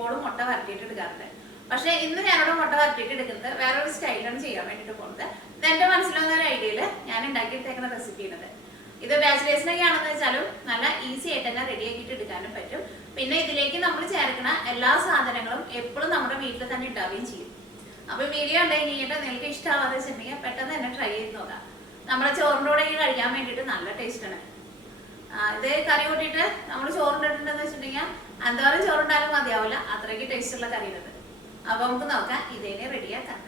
എപ്പോഴും മുട്ട വരട്ടിയിട്ട് എടുക്കാറുണ്ട്. പക്ഷേ ഇന്ന് ഞാനിവിടെ മുട്ട വരട്ടിയിട്ട് എടുക്കുന്നത് വേറൊരു സ്റ്റൈലാണ് ചെയ്യാൻ വേണ്ടിയിട്ട് പോകുന്നത്. ഇത് എൻ്റെ മനസ്സിലാവുന്ന ഒരു ഐഡിയയിൽ ഞാൻ ഉണ്ടാക്കിയെടുത്തേക്കുന്ന റെസിപ്പിയാണിത്. ഇത് ബാച്ചിലേഴ്സിനൊക്കെ ആണെന്ന് വെച്ചാലും നല്ല ഈസി ആയിട്ട് തന്നെ റെഡി ആക്കിയിട്ട് എടുക്കാനും പറ്റും. പിന്നെ ഇതിലേക്ക് നമ്മൾ ചേർക്കുന്ന എല്ലാ സാധനങ്ങളും എപ്പോഴും നമ്മുടെ വീട്ടിൽ തന്നെ ഉണ്ടാവുകയും ചെയ്യും. അപ്പോൾ വീഡിയോ കണ്ടു കഴിഞ്ഞിട്ട് നിങ്ങൾക്ക് ഇഷ്ടമാവാതെ വെച്ചിട്ടുണ്ടെങ്കിൽ പെട്ടെന്ന് തന്നെ ട്രൈ ചെയ്ത് നോക്കാം. നമ്മുടെ ചോറിൻ്റെ കൂടെ കഴിക്കാൻ വേണ്ടിയിട്ട് നല്ല ടേസ്റ്റാണ്. ഇത് കറി കൂട്ടിയിട്ട് നമ്മൾ ചോറിട്ടിട്ടുണ്ടെന്ന് വെച്ചിട്ടുണ്ടെങ്കിൽ എന്തോരം ചോറുണ്ടായാലും മതിയാവില്ല, അത്രയ്ക്ക് ടേസ്റ്റുള്ള കറിയാണിത്. അപ്പോൾ നമുക്ക് നോക്കാം ഇതേനെ റെഡിയാക്കാൻ.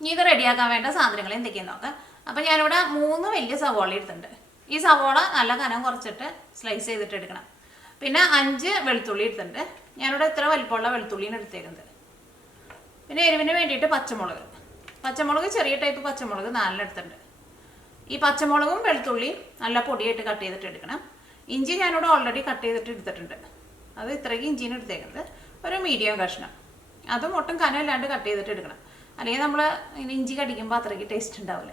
ഇനി ഇത് റെഡിയാക്കാൻ വേണ്ട സാധനങ്ങൾ എന്തൊക്കെയാണെന്ന് നോക്കാം. അപ്പോൾ ഞാനിവിടെ 3 വലിയ സവോള എടുത്തിട്ടുണ്ട്. ഈ സവോള നല്ല കനം കുറച്ചിട്ട് സ്ലൈസ് ചെയ്തിട്ട് എടുക്കണം. പിന്നെ 5 വെളുത്തുള്ളി എടുത്തിട്ടുണ്ട്. ഞാനിവിടെ ഇത്ര വലിപ്പമുള്ള വെളുത്തുള്ളിയാണ് എടുത്തേക്കുന്നത്. പിന്നെ എരിവിന് വേണ്ടിയിട്ട് പച്ചമുളക് ചെറിയ ടൈപ്പ് പച്ചമുളക് 4 എടുത്തിട്ടുണ്ട്. ഈ പച്ചമുളകും വെളുത്തുള്ളിയും നല്ല പൊടിയായിട്ട് കട്ട് ചെയ്തിട്ട് എടുക്കണം. ഇഞ്ചി ഞാനിവിടെ ഓൾറെഡി കട്ട് ചെയ്തിട്ട് എടുത്തിട്ടുണ്ട്. അത് ഇത്രയ്ക്ക് ഇഞ്ചിന് എടുത്തേക്കുന്നത്. ഒരു മീഡിയം കഷ്ണം, അതും ഒട്ടും കനമില്ലാണ്ട് കട്ട് ചെയ്തിട്ട് എടുക്കണം. അല്ലെങ്കിൽ നമ്മൾ ഇഞ്ചി കടിക്കുമ്പോൾ അത്രയ്ക്ക് ടേസ്റ്റ് ഉണ്ടാവില്ല.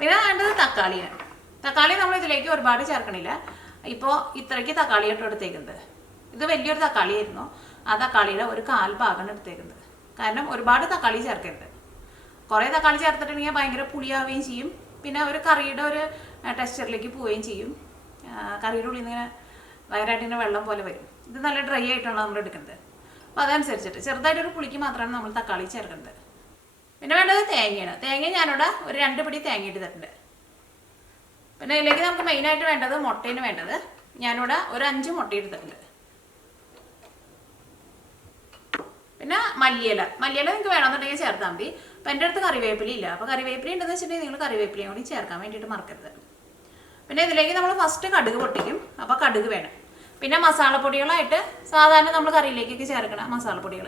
പിന്നെ വേണ്ടത് തക്കാളി നമ്മൾ ഇതിലേക്ക് ഒരുപാട് ചേർക്കണില്ല. ഇപ്പോൾ ഇത്രയ്ക്ക് തക്കാളി ആയിട്ട് എടുത്തേക്കുന്നത്. ഇത് വലിയൊരു തക്കാളിയായിരുന്നു. ആ തക്കാളിയുടെ ഒരു 1/4 ഭാഗമാണ് എടുത്തേക്കുന്നത്. കാരണം ഒരുപാട് തക്കാളി ചേർക്കരുത്. കുറേ തക്കാളി ചേർത്തിട്ടുണ്ടെങ്കിൽ ഭയങ്കര പുളിയാവുകയും ചെയ്യും. പിന്നെ ഒരു കറിയുടെ ഒരു ടെക്സ്ചറിലേക്ക് പോവുകയും ചെയ്യും. കറിയുടെ ഉള്ളിൽ നിന്ന് ഇങ്ങനെ വയറായിട്ടിങ്ങനെ വെള്ളം പോലെ വരും. ഇത് നല്ല ഡ്രൈ ആയിട്ടാണ് നമ്മൾ എടുക്കുന്നത്. അപ്പോൾ അതനുസരിച്ചിട്ട് ചെറുതായിട്ടൊരു പുളിക്ക് മാത്രമാണ് നമ്മൾ തക്കാളി ചേർക്കുന്നത്. പിന്നെ വേണ്ടത് തേങ്ങയാണ്. തേങ്ങ ഞാനിവിടെ ഒരു 2 പിടി തേങ്ങ ഇട്ടിട്ടുണ്ട്. പിന്നെ ഇതിലേക്ക് നമുക്ക് മെയിനായിട്ട് വേണ്ടത് മുട്ടയാണ് വേണ്ടത്. ഞാനിവിടെ ഒരു 5 മുട്ട എടുത്തിട്ടുണ്ട്. പിന്നെ മല്ലിയില നിങ്ങൾക്ക് വേണമെന്നുണ്ടെങ്കിൽ ചേർത്താൽ മതി. അപ്പം എൻ്റെ അടുത്ത് കറിവേപ്പില ഇല്ല. അപ്പോൾ കറിവേപ്പില ഉണ്ടെന്ന് വെച്ചിട്ടുണ്ടെങ്കിൽ നിങ്ങൾ കറിവേപ്പിലയും കൂടി ചേർക്കാൻ വേണ്ടിയിട്ട് മറക്കരുത്. പിന്നെ ഇതിലേക്ക് നമ്മൾ ഫസ്റ്റ് കടുക് പൊട്ടിക്കും. അപ്പോൾ കടുക് വേണം. പിന്നെ മസാലപ്പൊടികളായിട്ട് സാധാരണ നമ്മൾ കറിയിലേക്കൊക്കെ ചേർക്കണം മസാലപ്പൊടികൾ: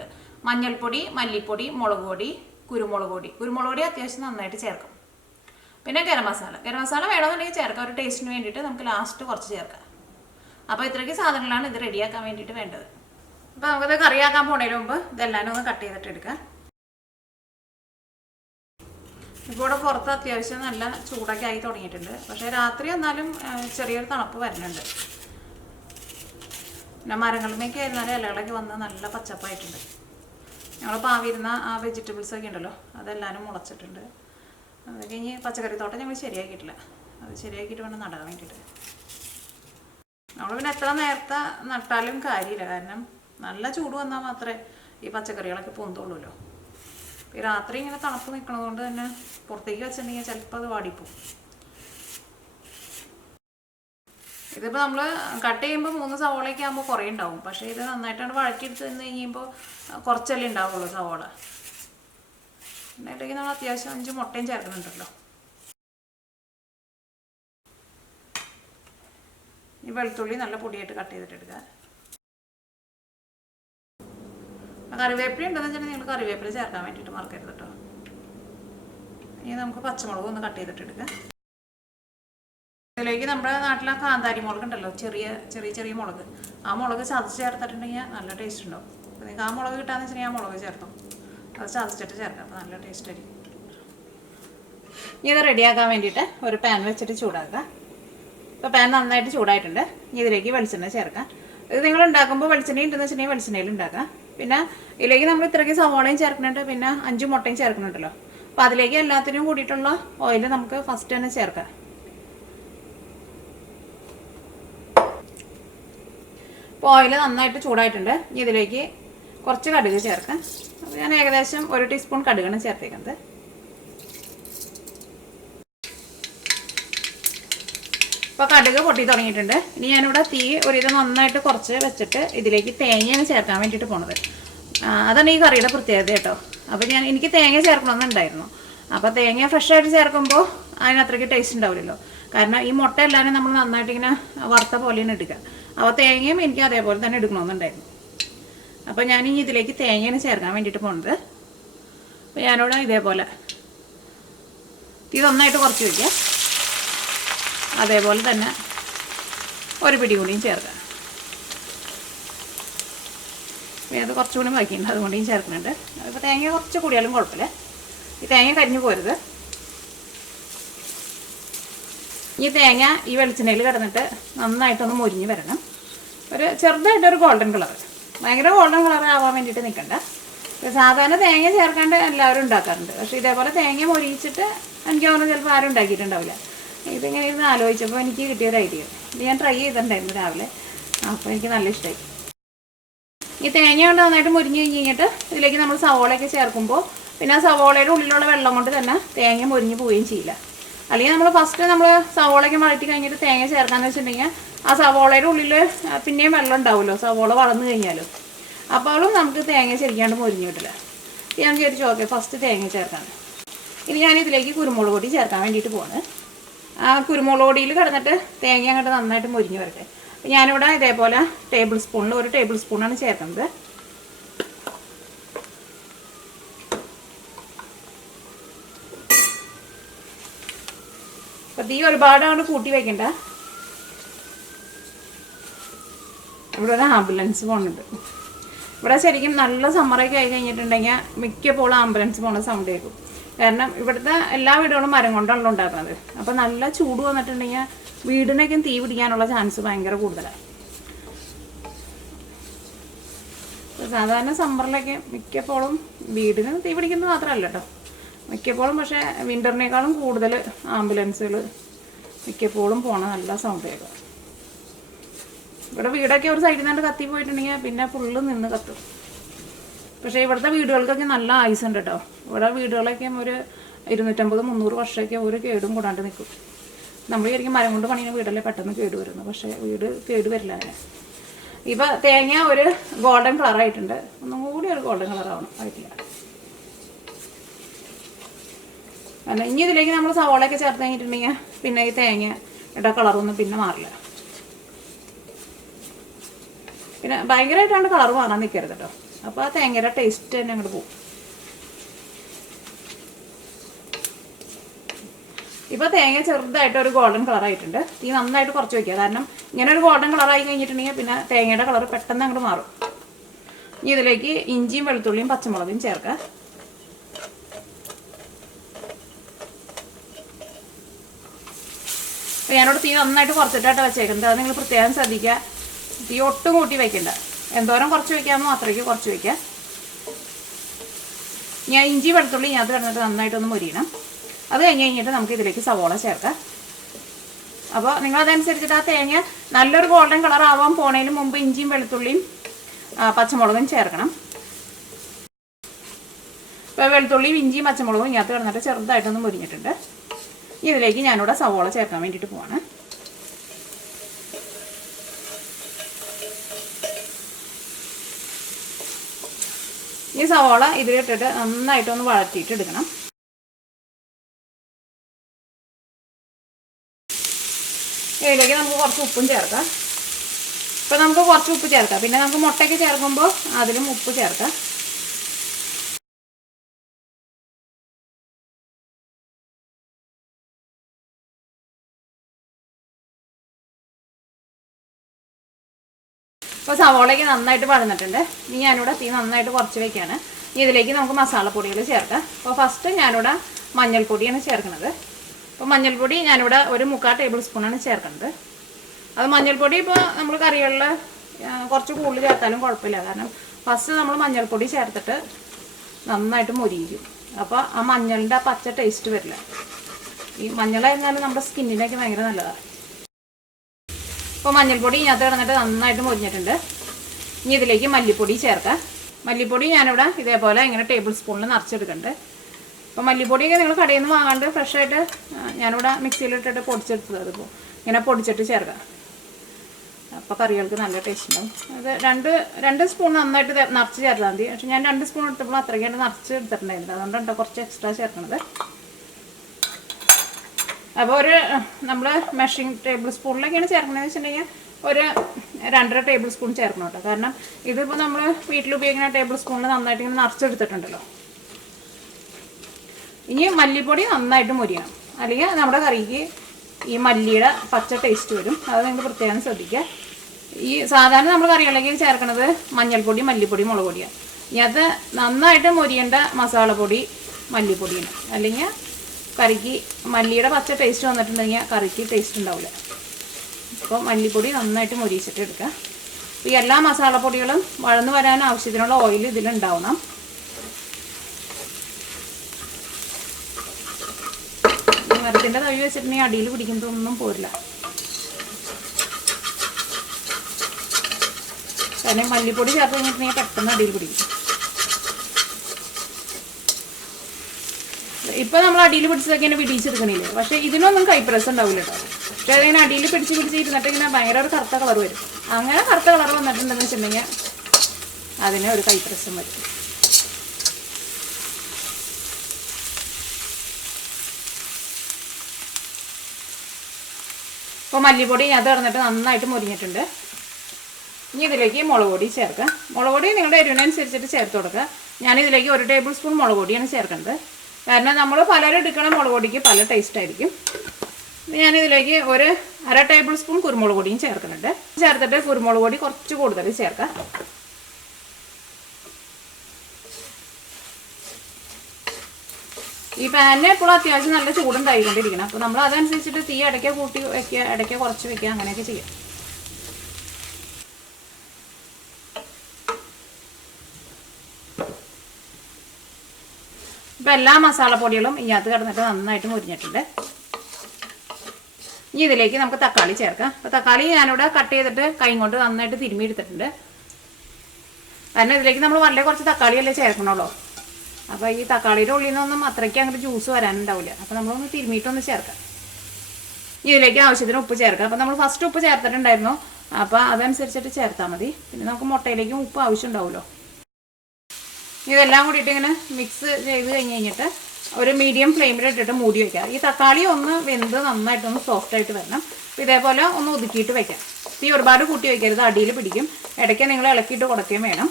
മഞ്ഞൾപ്പൊടി, മല്ലിപ്പൊടി, മുളക് പൊടി, കുരുമുളക് പൊടി അത്യാവശ്യം നന്നായിട്ട് ചേർക്കും. പിന്നെ ഗരം മസാല വേണമെന്നുണ്ടെങ്കിൽ ചേർക്കാം. ഒരു ടേസ്റ്റിന് വേണ്ടിയിട്ട് നമുക്ക് ലാസ്റ്റ് കുറച്ച് ചേർക്കാം. അപ്പോൾ ഇത്രയ്ക്ക് സാധനങ്ങളാണ് ഇത് റെഡിയാക്കാൻ വേണ്ടിയിട്ട് വേണ്ടത്. അപ്പോൾ നമുക്കത് കറിയാക്കാൻ പോണതിന് മുമ്പ് ഇതെല്ലാം ഒന്ന് കട്ട് ചെയ്തിട്ട് എടുക്കാം. ഇപ്പോൾ ഇവിടെ പുറത്ത് അത്യാവശ്യം നല്ല ചൂടൊക്കെ ആയി തുടങ്ങിയിട്ടുണ്ട്. പക്ഷേ രാത്രി എന്നാലും ചെറിയൊരു തണുപ്പ് വരുന്നുണ്ട്. പിന്നെ മരങ്ങളിലേക്ക് ആയിരുന്നാലും ഇലകളൊക്കെ വന്ന് നല്ല പച്ചപ്പായിട്ടുണ്ട്. ഞങ്ങൾ പാവിരുന്ന ആ വെജിറ്റബിൾസൊക്കെ ഉണ്ടല്ലോ, അതെല്ലാവരും മുളച്ചിട്ടുണ്ട്. അത് കഴിഞ്ഞ് പച്ചക്കറി തോട്ടം ഞങ്ങൾ ശരിയാക്കിയിട്ടില്ല. അത് ശരിയാക്കിയിട്ട് വേണം നടാൻ വേണ്ടിയിട്ട്. നമ്മൾ പിന്നെ എത്ര നേരത്തെ നട്ടാലും കാര്യമില്ല. കാരണം നല്ല ചൂട് വന്നാൽ മാത്രമേ ഈ പച്ചക്കറികളൊക്കെ പൊന്തുള്ളൂല്ലോ. ഈ രാത്രി ഇങ്ങനെ തണുപ്പ് നിൽക്കണതുകൊണ്ട് തന്നെ പുറത്തേക്ക് വെച്ചിട്ടുണ്ടെങ്കിൽ ചിലപ്പോൾ അത് വാടിപ്പോവും. ഇതിപ്പോൾ നമ്മൾ കട്ട് ചെയ്യുമ്പോൾ 3 സവോളയൊക്കെ ആകുമ്പോൾ കുറേ ഉണ്ടാവും. പക്ഷേ ഇത് നന്നായിട്ടാണ് വഴറ്റിയെടുത്ത് നിന്ന് കഴിയുമ്പോൾ കുറച്ചല്ലേ ഉണ്ടാവുള്ളൂ സവോള. എന്നിട്ടേക്ക് നമ്മൾ അത്യാവശ്യം 5 മുട്ടയും ചേർക്കുന്നുണ്ടല്ലോ. ഈ വെളുത്തുള്ളി നല്ല പൊടിയായിട്ട് കട്ട് ചെയ്തിട്ട് എടുക്കുക. കറിവേപ്പില ഉണ്ടെന്ന് വെച്ചിട്ടുണ്ടെങ്കിൽ നിങ്ങൾ കറിവേപ്പില ചേർക്കാൻ വേണ്ടിയിട്ട് മറക്കരുത് കേട്ടോ. ഇനി നമുക്ക് പച്ചമുളക് ഒന്ന് കട്ട് ചെയ്തിട്ട് എടുക്കാം. ഇതിലേക്ക് നമ്മുടെ നാട്ടിലെ കാന്താരി മുളക് ഉണ്ടല്ലോ, ചെറിയ മുളക്. ആ മുളക് ചതച്ച് ചേർത്തിട്ടുണ്ടെങ്കിൽ നല്ല ടേസ്റ്റ് ഉണ്ടാവും. അപ്പോൾ നിങ്ങൾക്ക് ആ മുളക് കിട്ടാന്ന് വെച്ചിട്ടുണ്ടെങ്കിൽ ആ മുളക് ചേർത്തോ. അത് ചതച്ചിട്ട് ചേർക്കാം. അപ്പോൾ നല്ല ടേസ്റ്റ് ആയിരിക്കും. ഇനി ഇത് റെഡിയാക്കാൻ വേണ്ടിയിട്ട് ഒരു പാൻ വെച്ചിട്ട് ചൂടാക്കുക. ഇപ്പോൾ പാൻ നന്നായിട്ട് ചൂടായിട്ടുണ്ട്. ഇനി ഇതിലേക്ക് വെളിച്ചെണ്ണ ചേർക്കാം. ഇത് നിങ്ങൾ ഉണ്ടാക്കുമ്പോൾ വെളിച്ചെണ്ണ ഉണ്ടെന്ന് വെച്ചിട്ടുണ്ടെങ്കിൽ വെളിച്ചെണ്ണയിൽ ഉണ്ടാക്കാം. പിന്നെ ഇതിലേക്ക് നമ്മൾ ഇത്രയ്ക്ക് സവാളയും ചേർക്കുന്നുണ്ട്. പിന്നെ 5 മുട്ടയും ചേർക്കുന്നുണ്ടല്ലോ. അപ്പോൾ അതിലേക്ക് എല്ലാത്തിനും കൂടിയിട്ടുള്ള ഓയിൽ നമുക്ക് ഫസ്റ്റ് തന്നെ ചേർക്കാം. ഇപ്പോൾ ഓയിൽ നന്നായിട്ട് ചൂടായിട്ടുണ്ട്. ഇനി ഇതിലേക്ക് കുറച്ച് കടുക് ചേർക്കാം. അപ്പോൾ ഞാൻ ഏകദേശം 1 ടീസ്പൂൺ കടുകാണ് ചേർത്തേക്കുന്നത്. ഇപ്പോൾ കടുക് പൊട്ടി തുടങ്ങിയിട്ടുണ്ട്. ഇനി ഞാനിവിടെ തീ ഒരുവിധം നന്നായിട്ട് കുറച്ച് വെച്ചിട്ട് ഇതിലേക്ക് തേങ്ങയാണ് ചേർക്കാൻ വേണ്ടിയിട്ട് പോണത്. അതാണ് ഈ കറിയുടെ പ്രത്യേകത കേട്ടോ. അപ്പോൾ എനിക്ക് തേങ്ങ ചേർക്കണമെന്നുണ്ടായിരുന്നു. അപ്പോൾ തേങ്ങ ഫ്രഷായിട്ട് ചേർക്കുമ്പോൾ അതിനത്രയ്ക്ക് ടേസ്റ്റ് ഉണ്ടാവില്ലല്ലോ. കാരണം ഈ മുട്ട എല്ലാവരും നമ്മൾ നന്നായിട്ട് ഇങ്ങനെ വറുത്ത പോലെയാണ് എടുക്കുക. അപ്പോൾ തേങ്ങയും എനിക്ക് അതേപോലെ തന്നെ എടുക്കണമെന്നുണ്ടായിരുന്നു. അപ്പോൾ ഞാൻ ഇനി ഇതിലേക്ക് തേങ്ങയാണ് ചേർക്കാൻ വേണ്ടിയിട്ട് പോകുന്നത്. അപ്പോൾ ഞാനിവിടെ ഇതേപോലെ തീ നന്നായിട്ട് കുറച്ച് വയ്ക്കുക. അതേപോലെ തന്നെ ഒരു പിടി കൂടിയും ചേർക്കാം. അത് കുറച്ചുകൂടി ബാക്കിയുണ്ട്, അതുകൊണ്ടും ചേർക്കുന്നുണ്ട്. അപ്പോൾ തേങ്ങ കുറച്ച് കൂടിയാലും കുഴപ്പമില്ല. ഈ തേങ്ങ കരിഞ്ഞു പോരുത്. ഈ തേങ്ങ ഈ വെളിച്ചെണ്ണയിൽ കിടന്നിട്ട് നന്നായിട്ടൊന്ന് മൊരിഞ്ഞ് വരണം. ഒരു ചെറുതായിട്ടൊരു ഗോൾഡൻ കളർ. ഭയങ്കര ഗോൾഡൻ കളർ ആവാൻ വേണ്ടിയിട്ട് നിൽക്കണ്ട. സാധാരണ തേങ്ങ ചേർക്കാണ്ട് എല്ലാവരും ഉണ്ടാക്കാറുണ്ട്. പക്ഷേ ഇതേപോലെ തേങ്ങ മൊരിയിച്ചിട്ട് എനിക്ക് തോന്നുന്നു ചിലപ്പോൾ ആരും ഉണ്ടാക്കിയിട്ടുണ്ടാവില്ല. ഇതിങ്ങനെ ഇരുന്ന് ആലോചിച്ചപ്പോൾ എനിക്ക് കിട്ടിയൊരു ഐഡിയ. ഇത് ഞാൻ ട്രൈ ചെയ്തിട്ടുണ്ടായിരുന്നു രാവിലെ. അപ്പോൾ എനിക്ക് നല്ല ഇഷ്ടമായി. ഈ തേങ്ങ കൊണ്ട് നന്നായിട്ട് മുരിഞ്ഞ് കഴിഞ്ഞിട്ട് ഇതിലേക്ക് നമ്മൾ സവോളയൊക്കെ ചേർക്കുമ്പോൾ പിന്നെ ആ സവോളയുടെ ഉള്ളിലുള്ള വെള്ളം കൊണ്ട് തന്നെ തേങ്ങ മുരിഞ്ഞ് പോവുകയും ചെയ്യില്ല. അല്ലെങ്കിൽ നമ്മൾ ഫസ്റ്റ് നമ്മൾ സവോളയൊക്കെ വഴറ്റി കഴിഞ്ഞിട്ട് തേങ്ങ ചേർക്കാമെന്ന് വെച്ചിട്ടുണ്ടെങ്കിൽ ആ സവോളയുടെ ഉള്ളിൽ പിന്നെയും വെള്ളം ഉണ്ടാവുമല്ലോ സവോള വളർന്നു കഴിഞ്ഞാലും. അപ്പോഴും നമുക്ക് തേങ്ങ ശരിക്കാണ്ട് മുരിഞ്ഞ് കിട്ടില്ല. ഞാൻ വിചാരിച്ചു ഓക്കെ ഫസ്റ്റ് തേങ്ങ ചേർക്കാൻ. ഇനി ഞാനിതിലേക്ക് കുരുമുളക് പൊടി ചേർക്കാൻ വേണ്ടിയിട്ട് പോവാണ്. ആ കുരുമുളക് പൊടിയിൽ കിടന്നിട്ട് തേങ്ങ അങ്ങോട്ട് നന്നായിട്ട് മുരിഞ്ഞ് വരട്ടെ. ഞാനിവിടെ ഇതേപോലെ ഒരു ടേബിൾ സ്പൂണാണ് ചേർക്കുന്നത്. അപ്പം തീ ഒരുപാട് അങ്ങോട്ട് കൂട്ടി വയ്ക്കണ്ട. ഇവിടെ ഒരു ആംബുലൻസ് പോകുന്നുണ്ട്. ഇവിടെ ശരിക്കും നല്ല സമ്മറൊക്കെ ആയി കഴിഞ്ഞിട്ടുണ്ടെങ്കിൽ മിക്കപ്പോഴും ആംബുലൻസ് പോകുന്ന സൗണ്ട് കേൾക്കും. കാരണം ഇവിടുത്തെ എല്ലാ വീടുകളും മരം കൊണ്ടാണല്ലോ ഉണ്ടാക്കുന്നത്. അപ്പം നല്ല ചൂട് വന്നിട്ടുണ്ടെങ്കിൽ വീടിനൊക്കെ തീ പിടിക്കാനുള്ള ചാൻസ് ഭയങ്കര കൂടുതലാണ്. സാധാരണ സമ്മറിലൊക്കെ മിക്കപ്പോഴും വീടിന് തീ പിടിക്കുന്നത് മാത്രമല്ല കേട്ടോ, മിക്കപ്പോഴും. പക്ഷേ വിൻ്ററിനേക്കാളും കൂടുതൽ ആംബുലൻസുകൾ മിക്കപ്പോഴും പോണ നല്ല സൗണ്ട് കേൾക്കും. ഇവിടെ വീടൊക്കെ ഒരു സൈഡിൽ നിന്നാണ്ട് കത്തി പോയിട്ടുണ്ടെങ്കിൽ പിന്നെ ഫുള്ള് നിന്ന് കത്തും. പക്ഷേ ഇവിടുത്തെ വീടുകൾക്കൊക്കെ നല്ല ആയുസ് ഉണ്ട് കേട്ടോ. ഇവിടെ വീടുകളൊക്കെ ഒരു 250-300 വർഷമൊക്കെ ഒരു കേടും കൂടാണ്ട് നിൽക്കും. നമ്മൾ ശരിക്കും മരം കൊണ്ട് പണിയുന്ന വീടല്ലേ പെട്ടെന്ന് കേട് വരുന്നു. പക്ഷേ വീട് കേട് വരില്ല അങ്ങനെ. ഇപ്പം തേങ്ങ ഒരു ഗോൾഡൻ കളറായിട്ടുണ്ട്. ഒന്നും കൂടി ഒരു ഗോൾഡൻ കളറാവണം, ആയിട്ടില്ല. കാരണം ഇനി ഇതിലേക്ക് നമ്മൾ സവോളയൊക്കെ ചേർത്ത് കഴിഞ്ഞിട്ടുണ്ടെങ്കിൽ പിന്നെ ഈ തേങ്ങയുടെ കളറൊന്നും പിന്നെ മാറില്ല. പിന്നെ ഭയങ്കരമായിട്ടാണ് കളർ മാറാൻ നിൽക്കരുത് കേട്ടോ. അപ്പോൾ ആ തേങ്ങയുടെ ടേസ്റ്റ് തന്നെ അങ്ങോട്ട് പോകും. ഇപ്പോൾ തേങ്ങ ചെറുതായിട്ട് ഒരു ഗോൾഡൻ കളറായിട്ടുണ്ട്. തീ നന്നായിട്ട് കുറച്ച് വയ്ക്കുക. കാരണം ഇങ്ങനെ ഒരു ഗോൾഡൻ കളറായി കഴിഞ്ഞിട്ടുണ്ടെങ്കിൽ പിന്നെ തേങ്ങയുടെ കളർ പെട്ടെന്ന് അങ്ങോട്ട് മാറും. ഇനി ഇതിലേക്ക് ഇഞ്ചിയും വെളുത്തുള്ളിയും പച്ചമുളകും ചേർക്കുക. അപ്പോൾ ഞാനോട് തീ നന്നായിട്ട് കുറച്ചിട്ടായിട്ട് വെച്ചേക്കുന്നത്. അത് നിങ്ങൾ പ്രത്യേകം ശ്രദ്ധിക്കുക. തീ ഒട്ടും കൂട്ടി വയ്ക്കണ്ട. എന്തോരം കുറച്ച് വയ്ക്കാമോ അത്രയ്ക്ക് കുറച്ച് വയ്ക്കുക. ഞാൻ ഇഞ്ചി വെളുത്തുള്ളി ഇതിനകത്ത് കിടന്നിട്ട് നന്നായിട്ടൊന്ന് മൊരിയണം. അത് കഴിഞ്ഞ് കഴിഞ്ഞിട്ട് നമുക്ക് ഇതിലേക്ക് സവോള ചേർക്കാം. അപ്പോൾ നിങ്ങളതനുസരിച്ചിട്ട് ആ തേങ്ങ നല്ലൊരു ഗോൾഡൻ കളർ ആവാൻ പോണതിന് മുമ്പ് ഇഞ്ചിയും വെളുത്തുള്ളിയും പച്ചമുളകും ചേർക്കണം. ഇപ്പോൾ വെളുത്തുള്ളിയും ഇഞ്ചിയും പച്ചമുളകും ഇതിനകത്ത് കിടന്നിട്ട് ചെറുതായിട്ടൊന്ന് മൊരിഞ്ഞിട്ടുണ്ട്. ഇതിലേക്ക് ഞാനിവിടെ സവോള ചേർക്കാൻ വേണ്ടിയിട്ട് പോവാണ്. ഈ സവോള ഇതിലിട്ടിട്ട് നന്നായിട്ടൊന്ന് വഴറ്റിയിട്ട് എടുക്കണം. ഇതിലേക്ക് നമുക്ക് കുറച്ച് ഉപ്പും ചേർക്കാം. ഇപ്പം നമുക്ക് കുറച്ച് ഉപ്പ് ചേർക്കാം. പിന്നെ നമുക്ക് മുട്ടയ്ക്ക് ചേർക്കുമ്പോൾ അതിലും ഉപ്പ് ചേർക്കാം. ഇപ്പോൾ സവോളയ്ക്ക് നന്നായിട്ട് വഴന്നിട്ടുണ്ട്. ഇനി ഞാനിവിടെ തീ നന്നായിട്ട് കുറച്ച് വയ്ക്കുകയാണ്. ഇനി ഇതിലേക്ക് നമുക്ക് മസാലപ്പൊടികൾ ചേർക്കാം. അപ്പോൾ ഫസ്റ്റ് ഞാനിവിടെ മഞ്ഞൾപ്പൊടിയാണ് ചേർക്കുന്നത്. അപ്പോൾ മഞ്ഞൾപ്പൊടി ഞാനിവിടെ ഒരു 3/4 ടേബിൾ സ്പൂണാണ് ചേർക്കുന്നത്. അത് മഞ്ഞൾപ്പൊടി ഇപ്പോൾ നമ്മൾ കറികളിൽ കുറച്ച് കൂടുതൽ ചേർത്താലും കുഴപ്പമില്ല. കാരണം ഫസ്റ്റ് നമ്മൾ മഞ്ഞൾപ്പൊടി ചേർത്തിട്ട് നന്നായിട്ട് മൊരിയിക്കും. അപ്പോൾ ആ മഞ്ഞളിൻ്റെ ആ പച്ച ടേസ്റ്റ് വരില്ല. ഈ മഞ്ഞളായിരുന്നാലും നമ്മുടെ സ്കിന്നിനൊക്കെ ഭയങ്കര നല്ലതാണ്. ഇപ്പോൾ മഞ്ഞൾപ്പൊടി ഇതിനകത്ത് കിടന്നിട്ട് നന്നായിട്ട് മൊരിഞ്ഞിട്ടുണ്ട്. ഇനി ഇതിലേക്ക് മല്ലിപ്പൊടി ചേർക്കാം. മല്ലിപ്പൊടി ഞാനിവിടെ ഇതേപോലെ ഇങ്ങനെ ടേബിൾ സ്പൂണിൽ നിറച്ചെടുക്കുന്നുണ്ട്. അപ്പോൾ മല്ലിപ്പൊടിയൊക്കെ നിങ്ങൾ കടയിൽ നിന്ന് വാങ്ങാണ്ട് ഫ്രഷായിട്ട് ഞാനിവിടെ മിക്സിയിലിട്ടിട്ട് പൊടിച്ചെടുത്തത്. അതിപ്പോൾ ഇങ്ങനെ പൊടിച്ചിട്ട് ചേർക്കാം. അപ്പോൾ കറികൾക്ക് നല്ല ടേസ്റ്റ് ഉണ്ടാവും. അത് രണ്ട് സ്പൂൺ നന്നായിട്ട് നിറച്ച് ചേർത്താൽ മതി. പക്ഷേ ഞാൻ 2 സ്പൂൺ എടുത്തപ്പോൾ അത്രയ്ക്കാണ്ട് നിറച്ച് എടുത്തിട്ടുണ്ടായിരുന്നു. അതുകൊണ്ടാണ് കുറച്ച് എക്സ്ട്രാ ചേർക്കുന്നത്. അപ്പോൾ നമ്മൾ മെഷറിംഗ് ടേബിൾ സ്പൂണിലൊക്കെയാണ് ചേർക്കണമെന്ന് വെച്ചിട്ടുണ്ടെങ്കിൽ ഒരു 2.5 ടേബിൾ സ്പൂൺ ചേർക്കണം കേട്ടോ. കാരണം ഇതിപ്പോൾ നമ്മൾ വീട്ടിൽ ഉപയോഗിക്കുന്ന ടേബിൾ സ്പൂണിൽ നന്നായിട്ട് ഇങ്ങനെ നിറച്ചെടുത്തിട്ടുണ്ടല്ലോ. ഇനി മല്ലിപ്പൊടി നന്നായിട്ട് മൊരിയണം. അല്ലെങ്കിൽ നമ്മുടെ കറിക്ക് ഈ മല്ലിയുടെ പച്ച ടേസ്റ്റ് വരും. അത് നിങ്ങൾ പ്രത്യേകം ശ്രദ്ധിക്കുക. ഈ സാധാരണ നമ്മൾ കറികളിലേക്ക് ചേർക്കുന്നത് മഞ്ഞൾപ്പൊടി, മല്ലിപ്പൊടി, മുളക് പൊടിയാണ്. ഇനി അത് നന്നായിട്ട് മൊരിയേണ്ട മസാലപ്പൊടി മല്ലിപ്പൊടിയാണ്. അല്ലെങ്കിൽ കറിക്ക് മല്ലിയുടെ പച്ച ടേസ്റ്റ് വന്നിട്ടുണ്ടെങ്കിൽ കറിക്ക് ടേസ്റ്റ് ഉണ്ടാവില്ല. അപ്പോൾ മല്ലിപ്പൊടി നന്നായിട്ട് മൊരിച്ചിട്ട് എടുക്കുക. ഈ എല്ലാ മസാലപ്പൊടികളും വഴന്നു വരാൻ ആവശ്യത്തിനുള്ള ഓയിൽ ഇതിലുണ്ടാവണം. മരത്തിൻ്റെ തവി വെച്ചിട്ടുണ്ടെങ്കിൽ അടിയിൽ പിടിക്കുന്നതൊന്നും പോരില്ല. കാരണം മല്ലിപ്പൊടി ചേർത്ത് കഴിഞ്ഞിട്ടുണ്ടെങ്കിൽ പെട്ടെന്ന് അടിയിൽ പിടിക്കും. ഇപ്പം നമ്മൾ അടിയിൽ പിടിച്ചതൊക്കെ ഇങ്ങനെ പിടിച്ചെടുക്കണില്ലേ, പക്ഷേ ഇതിനൊന്നും കൈപ്രസ് ഉണ്ടാവില്ല കേട്ടോ. പക്ഷേ അതിങ്ങനെ അടിയിൽ പിടിച്ച് ഇരുന്നിട്ട് ഇങ്ങനെ ഭയങ്കര ഒരു കറുത്ത കളർ വരും. അങ്ങനെ കറുത്ത കളർ വന്നിട്ടുണ്ടെന്ന് വെച്ചിട്ടുണ്ടെങ്കിൽ അതിന് ഒരു കൈപ്രസും വരും. ഇപ്പോൾ മല്ലിപ്പൊടി അത് കിടന്നിട്ട് നന്നായിട്ട് മുരിഞ്ഞിട്ടുണ്ട്. ഇനി ഇതിലേക്ക് മുളക് പൊടി ചേർക്കാം. മുളക് പൊടി നിങ്ങളുടെ എരിവിനനുസരിച്ചിട്ട് ചേർത്ത് കൊടുക്കുക. ഞാനിതിലേക്ക് 1 ടേബിൾ സ്പൂൺ മുളക് പൊടിയാണ് ചേർക്കുന്നത്. കാരണം നമ്മൾ പലരും എടുക്കണ മുളക് പൊടിക്ക് പല ടേസ്റ്റ് ആയിരിക്കും. ഞാനിതിലേക്ക് 1/2 ടേബിൾ സ്പൂൺ കുരുമുളക് പൊടിയും ചേർക്കുന്നുണ്ട്. ചേർത്തിട്ട് കുരുമുളക് പൊടി കുറച്ച് കൂടുതൽ ചേർക്കാം. ഈ പാനിന് എപ്പോഴും അത്യാവശ്യം നല്ല ചൂടുണ്ടായിക്കൊണ്ടിരിക്കണം. അപ്പോൾ നമ്മൾ അതനുസരിച്ചിട്ട് തീ ഇടയ്ക്ക് കൂട്ടി വയ്ക്കുക, ഇടയ്ക്ക് കുറച്ച് വയ്ക്കുക, അങ്ങനെയൊക്കെ ചെയ്യാം. ഇപ്പം എല്ലാ മസാലപ്പൊടികളും ഇതിനകത്ത് കിടന്നിട്ട് നന്നായിട്ട് മുരിഞ്ഞിട്ടുണ്ട്. ഇനി ഇതിലേക്ക് നമുക്ക് തക്കാളി ചേർക്കാം. അപ്പോൾ തക്കാളി ഞാനിവിടെ കട്ട് ചെയ്തിട്ട് കൈ കൊണ്ട് നന്നായിട്ട് തിരുമ്മി എടുത്തിട്ടുണ്ട്. കാരണം ഇതിലേക്ക് നമ്മൾ വളരെ കുറച്ച് തക്കാളിയല്ലേ ചേർക്കണുള്ളൂ. അപ്പോൾ ഈ തക്കാളിയുടെ ഉള്ളിൽ നിന്നൊന്നും അത്രയ്ക്ക് അങ്ങോട്ട് ജ്യൂസ് വരാനുണ്ടാവില്ല. അപ്പോൾ നമ്മളൊന്ന് തിരുമ്മിയിട്ടൊന്ന് ചേർക്കാം. ഇതിലേക്ക് ആവശ്യത്തിന് ഉപ്പ് ചേർക്കാം. അപ്പോൾ നമ്മൾ ഫസ്റ്റ് ഉപ്പ് ചേർത്തിട്ടുണ്ടായിരുന്നു, അപ്പോൾ അതനുസരിച്ചിട്ട് ചേർത്താൽ മതി. പിന്നെ നമുക്ക് മുട്ടയിലേക്കും ഉപ്പ് ആവശ്യം ഉണ്ടാവുമല്ലോ. ഇതെല്ലാം കൂടിയിട്ട് ഇങ്ങനെ മിക്സ് ചെയ്ത് കഴിഞ്ഞിട്ട് ഒരു മീഡിയം ഫ്ലെയിമിൽ ഇട്ടിട്ട് മൂടി വയ്ക്കാം. ഈ തക്കാളി ഒന്ന് വെന്ത് നന്നായിട്ടൊന്ന് സോഫ്റ്റായിട്ട് വരണം. അപ്പോൾ ഇതേപോലെ ഒന്ന് ഒതുക്കിയിട്ട് വയ്ക്കാം. തീ ഒരുപാട് കൂട്ടി വയ്ക്കരുത്, അടിയിൽ പിടിക്കും. ഇടയ്ക്ക് നിങ്ങൾ ഇളക്കിയിട്ട് കൊടുക്കുകയും വേണം.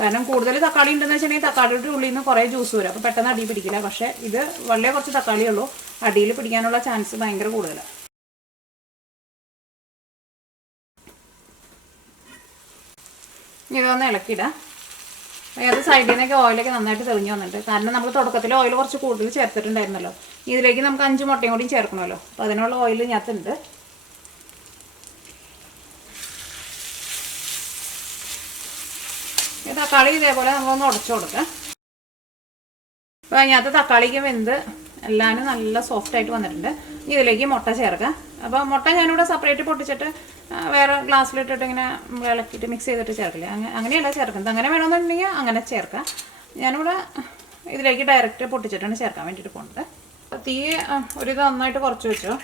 കാരണം കൂടുതൽ തക്കാളി ഉണ്ടെന്ന് വെച്ചിട്ടുണ്ടെങ്കിൽ തക്കാളിയുടെ ഉള്ളിൽ നിന്ന് കുറേ ജ്യൂസ് വരും. അപ്പോൾ പെട്ടെന്ന് അടിയിൽ പിടിക്കില്ല. പക്ഷേ ഇത് വളരെ കുറച്ച് തക്കാളിയേ ഉള്ളൂ, അടിയിൽ പിടിക്കാനുള്ള ചാൻസ് ഭയങ്കര കൂടുതലാണ്. ഇതൊന്ന് ഇളക്കിയിടാം. അത് സൈഡിൽ നിന്നൊക്കെ ഓയിലൊക്കെ നന്നായിട്ട് തെളിഞ്ഞ് വന്നിട്ട്, കാരണം നമ്മൾ തുടക്കത്തിൽ ഓയിൽ കുറച്ച് കൂടുതൽ ചേർത്തിട്ടുണ്ടായിരുന്നല്ലോ. ഇതിലേക്ക് നമുക്ക് 5 മുട്ടയും കൂടി ചേർക്കണമല്ലോ. അപ്പോൾ അതിനുള്ള ഓയിൽ ഇതിനകത്തുണ്ട്. തക്കാളി ഇതേപോലെ നമ്മളൊന്ന് ഉടച്ചു കൊടുക്കാം. അപ്പോൾ അതിനകത്ത് തക്കാളിക്ക് വെന്ത് എല്ലാവരും നല്ല സോഫ്റ്റായിട്ട് വന്നിട്ടുണ്ട്. ഇതിലേക്ക് മുട്ട ചേർക്കാം. അപ്പോൾ മുട്ട ഞാനിവിടെ സെപ്പറേറ്റ് പൊട്ടിച്ചിട്ട് വേറെ ഗ്ലാസ്സിലിട്ടിട്ട് ഇങ്ങനെ ഇളക്കിയിട്ട് മിക്സ് ചെയ്തിട്ട് ചേർക്കില്ല, അങ്ങനെയല്ല ചേർക്കുന്നത്. അങ്ങനെ വേണമെന്നുണ്ടെങ്കിൽ അങ്ങനെ ചേർക്കാം. ഞാനിവിടെ ഇതിലേക്ക് ഡയറക്റ്റ് പൊട്ടിച്ചിട്ടാണ് ചേർക്കാൻ വേണ്ടിയിട്ട് പോകുന്നത്. തീ ഇത് നന്നായിട്ട് കുറച്ച് വെച്ചോ.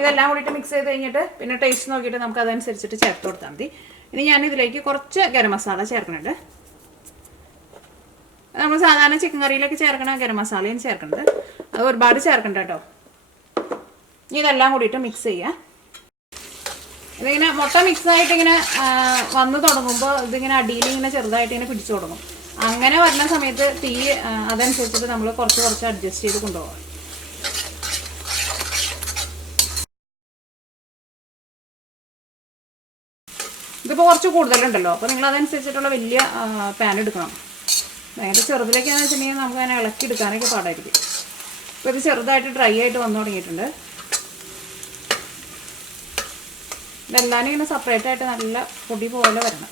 ഇതെല്ലാം കൂടിയിട്ട് മിക്സ് ചെയ്ത് കഴിഞ്ഞിട്ട് പിന്നെ ടേസ്റ്റ് നോക്കിയിട്ട് നമുക്ക് അതനുസരിച്ചിട്ട് ചേർത്ത് കൊടുത്താൽ മതി. ഇനി ഞാനിതിലേക്ക് കുറച്ച് ഗരം മസാല ചേർക്കുന്നുണ്ട്. നമ്മൾ സാധാരണ ചിക്കൻ കറിയിലൊക്കെ ചേർക്കണ ഗരം മസാലയും ചേർക്കുന്നുണ്ട്. അത് ഒരുപാട് ചേർക്കണ്ട കേട്ടോ. ഇതെല്ലാം കൂടിയിട്ട് മിക്സ് ചെയ്യാം. ഇതിങ്ങനെ മുട്ട മിക്സായിട്ട് ഇങ്ങനെ വന്ന് തുടങ്ങുമ്പോൾ ഇതിങ്ങനെ അടിയിൽ ഇങ്ങനെ ചെറുതായിട്ട് ഇങ്ങനെ പിടിച്ചു തുടങ്ങും. അങ്ങനെ വരുന്ന സമയത്ത് തീ അതനുസരിച്ചിട്ട് നമ്മൾ കുറച്ച് കുറച്ച് അഡ്ജസ്റ്റ് ചെയ്ത് കൊണ്ടുപോകാം. ഇതിപ്പോൾ കുറച്ച് കൂടുതലുണ്ടല്ലോ, അപ്പോൾ നിങ്ങൾ അതനുസരിച്ചിട്ടുള്ള വലിയ പാൻ എടുക്കണം. ഭയങ്കര ചെറുതിലേക്കാണെന്ന് വെച്ചിട്ടുണ്ടെങ്കിൽ നമുക്ക് അതിനെ ഇളക്കി എടുക്കാനൊക്കെ പാടായിരിക്കും. ഇപ്പോൾ ഇത് ചെറുതായിട്ട് ഡ്രൈ ആയിട്ട് വന്നു തുടങ്ങിയിട്ടുണ്ട്. ഇതെല്ലാം ഇങ്ങനെ സെപ്പറേറ്റ് ആയിട്ട് നല്ല പൊടി പോലെ വരണം.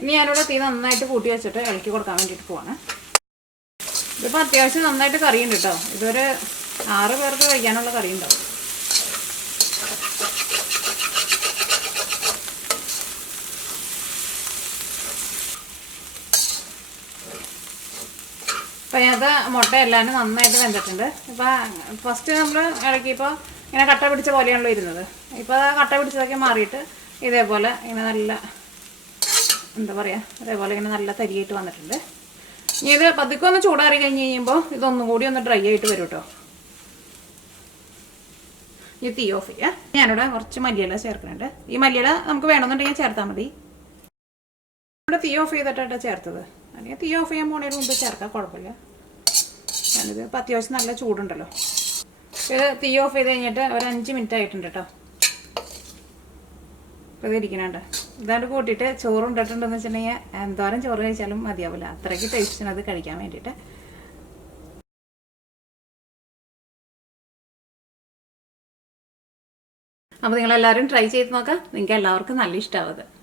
ഇനി ഞാനിവിടെ തീ നന്നായിട്ട് കൂട്ടി വെച്ചിട്ട് ഇളക്കി കൊടുക്കാൻ വേണ്ടിയിട്ട് പോവാണ്. ഇതിപ്പോൾ അത്യാവശ്യം നന്നായിട്ട് കറിയുണ്ട് കേട്ടോ. ഇതൊരു 6 പേർക്ക് കഴിക്കാനുള്ള കറി ഉണ്ടാവും. അപ്പോൾ അത് മുട്ട എല്ലാവരും നന്നായിട്ട് വെന്തിട്ടുണ്ട്. ഇപ്പോൾ ഫസ്റ്റ് നമ്മൾ ഇളക്കിയപ്പോൾ ഇങ്ങനെ കട്ട പിടിച്ച പോലെയാണല്ലോ ഇരുന്നത്. ഇപ്പോൾ ആ കട്ട പിടിച്ചതൊക്കെ മാറിയിട്ട് ഇതേപോലെ ഇങ്ങനെ നല്ല എന്താ പറയുക, അതേപോലെ ഇങ്ങനെ നല്ല തരിയായിട്ട് വന്നിട്ടുണ്ട്. ഇനി ഇത് പതുക്കെ ഒന്ന് ചൂടാറി കഴിഞ്ഞ് കഴിയുമ്പോൾ ഇതൊന്നും കൂടി ഒന്ന് ഡ്രൈ ആയിട്ട് വരും കേട്ടോ. ഈ തീ ഓഫ് ചെയ്യുക. ഞാനിവിടെ കുറച്ച് മല്ലിയില ചേർക്കുന്നുണ്ട്. ഈ മല്ലിയില നമുക്ക് വേണമെന്നുണ്ടെങ്കിൽ ചേർത്താൽ മതി. ഇവിടെ തീ ഓഫ് ചെയ്തിട്ടാണ് ചേർത്തത്. അല്ലെങ്കിൽ തീ ഓഫ് ചെയ്യാൻ പോണതിന് മുമ്പ് ചേർക്കാം, കുഴപ്പമില്ല. ഞാനിത് ഇപ്പം അത്യാവശ്യം നല്ല ചൂടുണ്ടല്ലോ. ഇത് തീ ഓഫ് ചെയ്ത് കഴിഞ്ഞിട്ട് ഒരു 5 മിനിറ്റ് ആയിട്ടുണ്ട് കേട്ടോ. ഇപ്പോൾ ഇത് ഇരിക്കണുണ്ട്. ഇതാണ്ട് കൂട്ടിയിട്ട് ചോറ് ഉണ്ടിട്ടുണ്ടെന്ന് വെച്ചിട്ടുണ്ടെങ്കിൽ എന്തോരം ചോറ് കഴിച്ചാലും മതിയാവില്ല, അത്രയ്ക്ക് ടേസ്റ്റിനത് കഴിക്കാൻ വേണ്ടിയിട്ട്. അപ്പോൾ നിങ്ങളെല്ലാവരും ട്രൈ ചെയ്ത് നോക്കാം. നിങ്ങൾക്ക് എല്ലാവർക്കും നല്ല ഇഷ്ടമാവും.